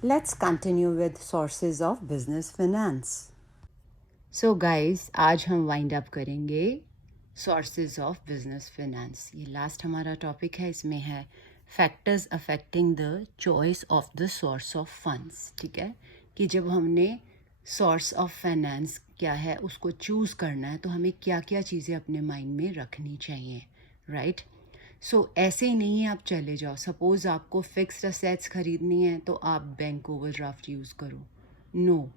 Let's continue with sources of business finance. So guys, आज हम wind up करेंगे sources of business finance. ये last हमारा topic है. इसमें है factors affecting the choice of the source of funds. ठीक है, कि जब हमने सोर्स ऑफ फाइनेंस क्या है उसको चूज़ करना है तो हमें क्या क्या चीज़ें अपने माइंड में रखनी चाहिए, राइट? सो ऐसे ही नहीं है आप चले जाओ. सपोज़ आपको फिक्स्ड असेट्स खरीदनी है तो आप बैंक ओवरड्राफ्ट यूज़ करो. नो.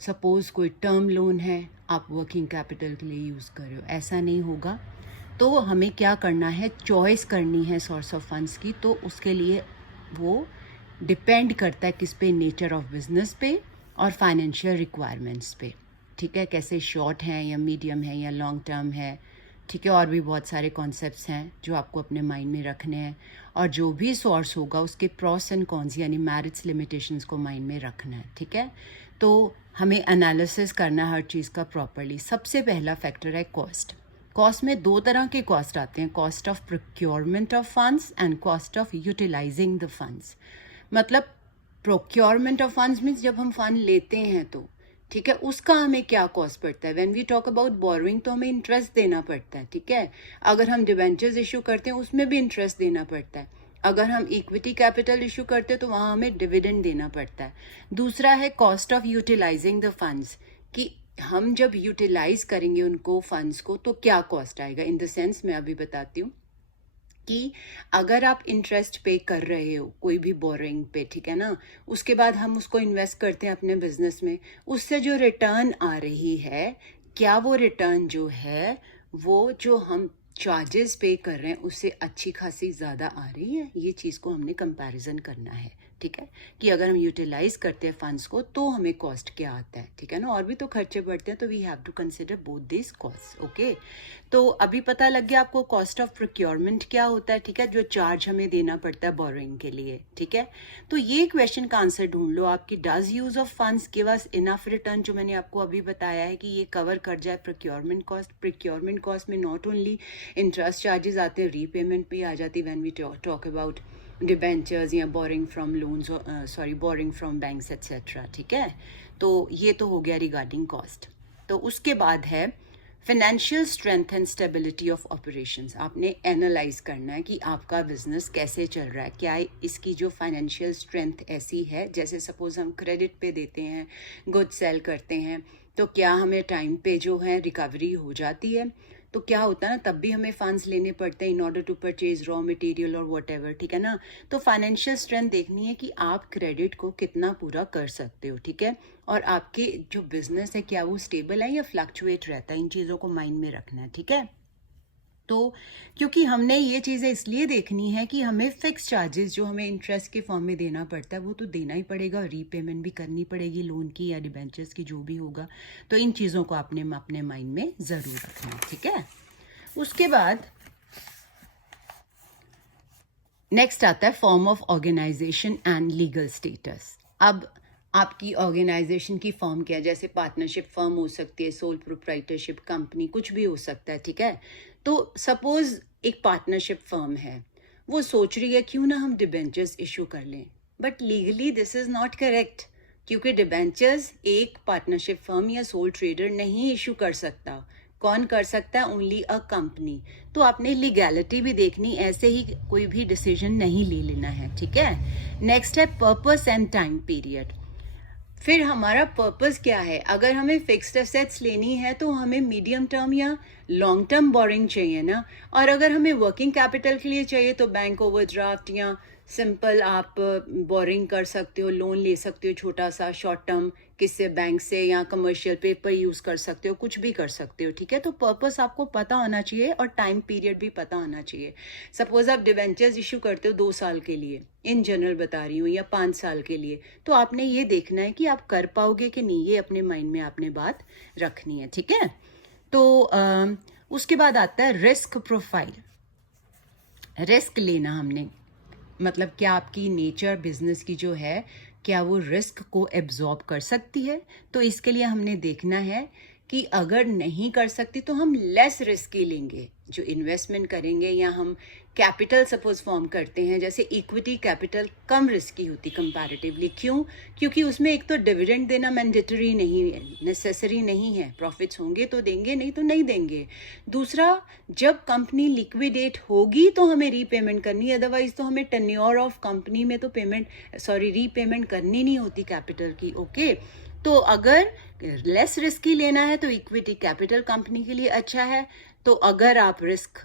सपोज़ कोई टर्म लोन है, आप वर्किंग कैपिटल के लिए यूज़ कर रहे हो. ऐसा नहीं होगा. तो हमें क्या करना है, चॉइस करनी है सोर्स ऑफ फंड्स की. तो उसके लिए वो डिपेंड करता है किस पे, नेचर ऑफ बिजनेस पे और फाइनेंशियल रिक्वायरमेंट्स पे. ठीक है, कैसे शॉर्ट हैं या मीडियम है या लॉन्ग टर्म है. ठीक है, और भी बहुत सारे कॉन्सेप्ट्स हैं जो आपको अपने माइंड में रखने हैं. और जो भी सोर्स होगा उसके प्रॉस एंड कॉन्स यानी मेरिट्स लिमिटेशंस को माइंड में रखना है. ठीक है, तो हमें एनालिसिस करना है हर चीज़ का प्रॉपरली. सबसे पहला फैक्टर है कॉस्ट. कॉस्ट में दो तरह के कॉस्ट आते हैं, cost of procurement of funds and cost of utilizing the funds. मतलब प्रोक्योरमेंट ऑफ फंड्स मीन्स जब हम फंड लेते हैं तो ठीक है, उसका हमें क्या कॉस्ट पड़ता है. When we talk about borrowing तो हमें इंटरेस्ट देना पड़ता है. ठीक है, अगर हम डिबेंचर्स इशू करते हैं उसमें भी इंटरेस्ट देना पड़ता है. अगर हम इक्विटी कैपिटल इशू करते हैं तो वहाँ हमें डिविडेंड देना पड़ता है. दूसरा है cost of utilizing the funds, कि हम जब यूटिलाइज करेंगे उनको फंड्स को तो क्या कॉस्ट आएगा. इन द सेंस मैं अभी बताती हूँ कि अगर आप इंटरेस्ट पे कर रहे हो कोई भी बोरिंग पे, ठीक है ना, उसके बाद हम उसको इन्वेस्ट करते हैं अपने बिजनेस में, उससे जो रिटर्न आ रही है, क्या वो रिटर्न जो है वो जो हम चार्जेस पे कर रहे हैं उससे अच्छी खासी ज़्यादा आ रही है. ये चीज़ को हमने कंपैरिजन करना है. ठीक है, कि अगर हम यूटिलाइज करते हैं फंड्स को तो हमें कॉस्ट क्या आता है. ठीक है ना, और भी तो खर्चे बढ़ते हैं, तो we have to consider both this cost. Okay, तो अभी पता लग गया आपको कॉस्ट ऑफ प्रोक्योरमेंट क्या होता है. ठीक है, जो चार्ज हमें देना पड़ता है बोरोइंग के लिए. ठीक है, तो ये क्वेश्चन का आंसर ढूंढ लो आपकी, does use of funds give us enough return, जो मैंने आपको अभी बताया है कि ये कवर कर जाए प्रोक्योरमेंट कॉस्ट. प्रोक्योरमेंट कॉस्ट में नॉट ओनली इंटरेस्ट चार्जेस आते हैं, रीपेमेंट भी आ जाती है when we talk about debentures या borrowing from loans, borrowing from banks etcetera. ठीक है, तो ये तो हो गया रिगार्डिंग कॉस्ट. तो उसके बाद है financial strength and stability of operations. आपने एनालाइज करना है कि आपका बिजनेस कैसे चल रहा है, क्या इसकी जो फाइनेंशियल स्ट्रेंथ ऐसी है, जैसे सपोज हम क्रेडिट पे देते हैं, गुड सेल करते हैं, तो क्या हमें टाइम पे जो है रिकवरी हो जाती है. तो क्या होता है ना, तब भी हमें फंड्स लेने पड़ते हैं in order to purchase raw material और वट एवर. ठीक है ना, तो फाइनेंशियल स्ट्रेंथ देखनी है कि आप क्रेडिट को कितना पूरा कर सकते हो. ठीक है, और आपके जो बिजनेस है क्या वो स्टेबल है या फ्लक्चुएट रहता है, इन चीज़ों को माइंड में रखना है. ठीक है, तो क्योंकि हमने ये चीज़ें इसलिए देखनी है कि हमें फिक्स चार्जेस जो हमें इंटरेस्ट के फॉर्म में देना पड़ता है वो तो देना ही पड़ेगा, रीपेमेंट भी करनी पड़ेगी लोन की या डिबेंचर्स की, जो भी होगा. तो इन चीज़ों को आपने अपने माइंड में ज़रूर रखना है. ठीक है, उसके बाद नेक्स्ट आता है form of organisation and legal status. अब आपकी ऑर्गेनाइजेशन की फॉर्म क्या है, जैसे पार्टनरशिप फर्म हो सकती है, सोल प्रोप्राइटरशिप कंपनी, कुछ भी हो सकता है. ठीक है, तो सपोज एक पार्टनरशिप फर्म है, वो सोच रही है क्यों ना हम डिबेंचर्स इशू कर लें, but legally this is not correct, क्योंकि डिबेंचर्स एक पार्टनरशिप फर्म या सोल ट्रेडर नहीं इशू कर सकता. कौन कर सकता है, ओनली अ कंपनी. तो आपने लीगैलिटी भी देखनी, ऐसे ही कोई भी डिसीजन नहीं ले लेना है. ठीक है, नेक्स्ट है पर्पस एंड टाइम पीरियड. फिर हमारा पर्पस क्या है, अगर हमें फिक्स्ड एसेट्स लेनी है तो हमें मीडियम टर्म या लॉन्ग टर्म बोरिंग चाहिए ना, और अगर हमें वर्किंग कैपिटल के लिए चाहिए तो बैंक ओवरड्राफ्ट या सिंपल आप बोरिंग कर सकते हो, लोन ले सकते हो छोटा सा शॉर्ट टर्म, किससे, बैंक से, या कमर्शियल पेपर यूज़ कर सकते हो, कुछ भी कर सकते हो. ठीक है, तो पर्पस आपको पता होना चाहिए और टाइम पीरियड भी पता होना चाहिए. सपोज आप डिवेंचर्स इशू करते हो 2 साल के लिए, इन जनरल बता रही हूँ, या 5 साल के लिए, तो आपने ये देखना है कि आप कर पाओगे कि नहीं, ये अपने माइंड में आपने बात रखनी है. ठीक है, तो उसके बाद आता है रिस्क प्रोफाइल. रिस्क लेना हमने, मतलब क्या आपकी नेचर बिजनेस की जो है क्या वो रिस्क को एब्जॉर्ब कर सकती है. तो इसके लिए हमने देखना है कि अगर नहीं कर सकती तो हम लेस रिस्की लेंगे जो इन्वेस्टमेंट करेंगे, या हम कैपिटल सपोज फॉर्म करते हैं, जैसे इक्विटी कैपिटल कम रिस्की होती कंपैरेटिवली। क्यों? क्योंकि उसमें एक तो डिविडेंड देना मैंडेटरी नहीं है, नेसेसरी नहीं है, प्रॉफिट्स होंगे तो देंगे, नहीं तो नहीं देंगे। दूसरा, जब कंपनी लिक्विडेट होगी तो हमें रीपेमेंट करनी है, अदरवाइज तो हमें टेन्योर ऑफ कंपनी में तो रीपेमेंट करनी नहीं होती कैपिटल की। ओके, तो अगर लेस रिस्की लेना है तो इक्विटी कैपिटल कंपनी के लिए अच्छा है। तो अगर आप रिस्क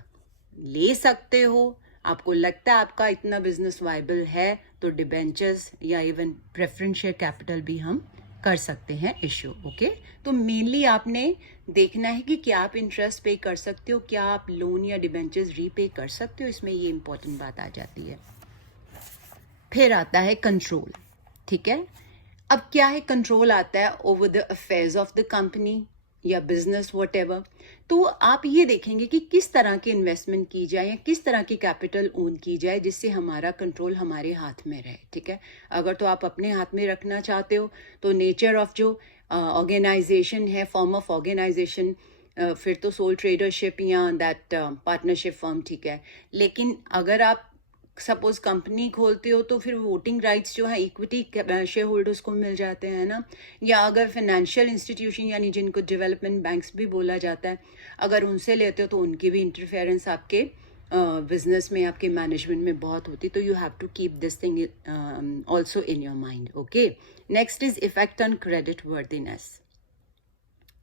ले सकते हो, आपको लगता है आपका इतना बिजनेस वायबल है, तो डिबेंचर्स या इवन प्रेफरेंस शेयर कैपिटल भी हम कर सकते हैं इश्यू। ओके, तो मेनली आपने देखना है कि क्या आप इंटरेस्ट पे कर सकते हो, क्या आप लोन या डिबेंचर्स रीपे कर सकते हो, इसमें ये इंपॉर्टेंट बात आ जाती है। फिर आता है कंट्रोल। ठीक है, अब क्या है, कंट्रोल आता है over the affairs of the company या बिजनेस व्हाटएवर। तो आप ये देखेंगे कि किस तरह की इन्वेस्टमेंट की जाए या किस तरह की कैपिटल ओन की जाए जिससे हमारा कंट्रोल हमारे हाथ में रहे। ठीक है, अगर तो आप अपने हाथ में रखना चाहते हो तो नेचर ऑफ जो ऑर्गेनाइजेशन है, फॉर्म ऑफ ऑर्गेनाइजेशन, फिर तो सोल ट्रेडरशिप या दैट पार्टनरशिप फॉर्म ठीक है। लेकिन अगर आप सपोज कंपनी खोलते हो तो फिर वोटिंग राइट्स जो है इक्विटी शेयर होल्डर्स को मिल जाते हैं ना। या अगर फाइनेंशियल इंस्टीट्यूशन यानी जिनको डेवलपमेंट बैंक्स भी बोला जाता है, अगर उनसे लेते हो तो उनकी भी इंटरफेरेंस आपके बिजनेस में, आपके मैनेजमेंट में बहुत होती। तो you have to keep this thing also in your mind. Okay, next is effect on credit worthiness.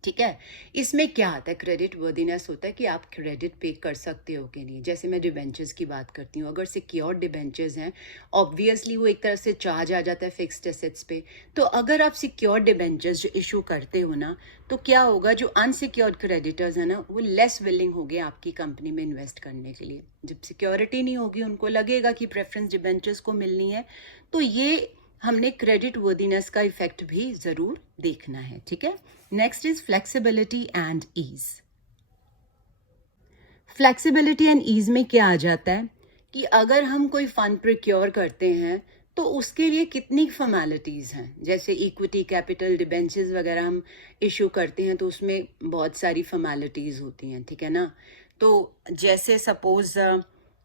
ठीक है, इसमें क्या आता है, क्रेडिट वर्दीनेस होता है कि आप क्रेडिट पे कर सकते हो कि नहीं। जैसे मैं डिबेंचर्स की बात करती हूँ, अगर सिक्योर्ड डिबेंचर्स हैं, ऑब्वियसली वो एक तरह से चार्ज आ जाता है फिक्स्ड एसेट्स पे। तो अगर आप सिक्योर्ड डिबेंचर्स जो इशू करते हो ना, तो क्या होगा, जो अनसिक्योर्ड क्रेडिटर्स हैं ना, वो लेस विलिंग होंगे आपकी कंपनी में इन्वेस्ट करने के लिए। जब सिक्योरिटी नहीं होगी, उनको लगेगा कि प्रेफरेंस डिबेंचर्स को मिलनी है। तो ये हमने क्रेडिट वर्दीनेस का इफेक्ट भी जरूर देखना है। ठीक है, next is flexibility and ease. Flexibility and ease में क्या आ जाता है कि अगर हम कोई फंड प्रिक्योर करते हैं तो उसके लिए कितनी फॉर्मेलिटीज़ हैं। जैसे इक्विटी कैपिटल डिबेंचर्स वगैरह हम इशू करते हैं तो उसमें बहुत सारी फॉर्मेलिटीज़ होती हैं। ठीक है ना, तो जैसे सपोज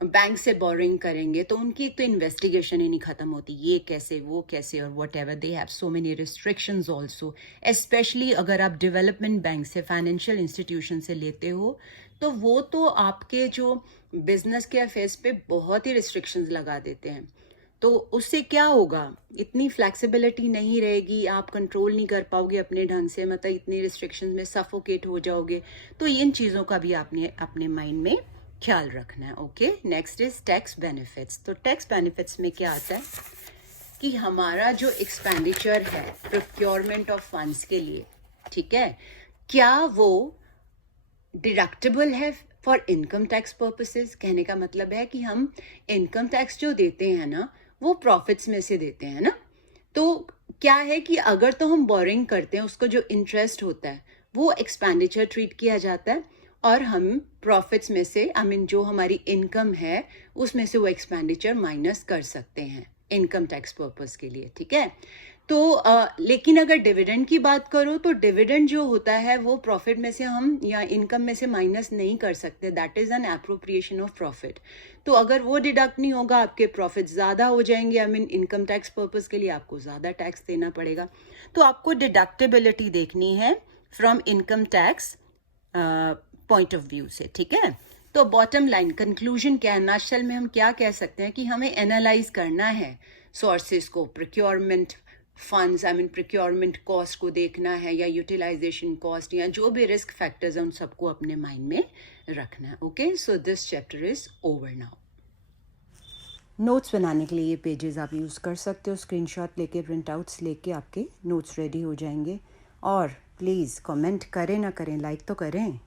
बैंक से बोरिंग करेंगे तो उनकी तो इन्वेस्टिगेशन ही नहीं खत्म होती, ये कैसे वो कैसे, और what ever, they have so many restrictions also. Specially अगर आप डेवलपमेंट बैंक से, फाइनेंशियल इंस्टीट्यूशन से लेते हो, तो वो तो आपके जो बिजनेस के अफेयर्स पे बहुत ही रिस्ट्रिक्शंस लगा देते हैं। तो उससे क्या होगा, इतनी फ्लेक्सिबिलिटी नहीं रहेगी, आप कंट्रोल नहीं कर पाओगे अपने ढंग से, मतलब इतनी रिस्ट्रिक्शंस में सफोकेट हो जाओगे। तो इन चीज़ों का भी आपने अपने माइंड में ख्याल रखना है। Okay, next is tax benefits. तो टैक्स बेनिफिट्स में क्या आता है कि हमारा जो एक्सपेंडिचर है प्रोक्योरमेंट ऑफ फंड्स के लिए, ठीक है, क्या वो डिडक्टेबल है फॉर इनकम टैक्स पर्पसेस। कहने का मतलब है कि हम इनकम टैक्स जो देते हैं ना, वो प्रॉफिट्स में से देते हैं ना। तो क्या है कि अगर तो हम बोरिंग करते हैं, उसको जो इंटरेस्ट होता है वो एक्सपेंडिचर ट्रीट किया जाता है, और हम प्रॉफिट्स में से, जो हमारी इनकम है उसमें से वो एक्सपेंडिचर माइनस कर सकते हैं इनकम टैक्स पर्पस के लिए। ठीक है, तो लेकिन अगर डिविडेंड की बात करो तो डिविडेंड जो होता है वो प्रॉफिट में से हम या इनकम में से माइनस नहीं कर सकते, that is an appropriation of profit. तो अगर वो डिडक्ट नहीं होगा, आपके प्रॉफिट ज़्यादा हो जाएंगे, इनकम टैक्स पर्पस के लिए आपको ज़्यादा टैक्स देना पड़ेगा। तो आपको डिडक्टेबिलिटी देखनी है from income tax point of view से। ठीक है, तो बॉटम लाइन कंक्लूजन क्या है, नटशेल में हम क्या कह सकते हैं कि हमें एनालाइज करना है सोर्सेज को, प्रोक्योरमेंट फंड्स, प्रोक्योरमेंट कॉस्ट को देखना है, या यूटिलाइजेशन कॉस्ट, या जो भी रिस्क फैक्टर्स हैं उन सबको अपने माइंड में रखना है। Okay, so this chapter is over now. Notes बनाने के लिए ये पेजेस आप यूज़ कर सकते हो, स्क्रीनशॉट लेके, प्रिंट आउट्स लेके आपके नोट्स रेडी हो जाएंगे। और प्लीज़ कमेंट करें ना करें, लाइक तो करें।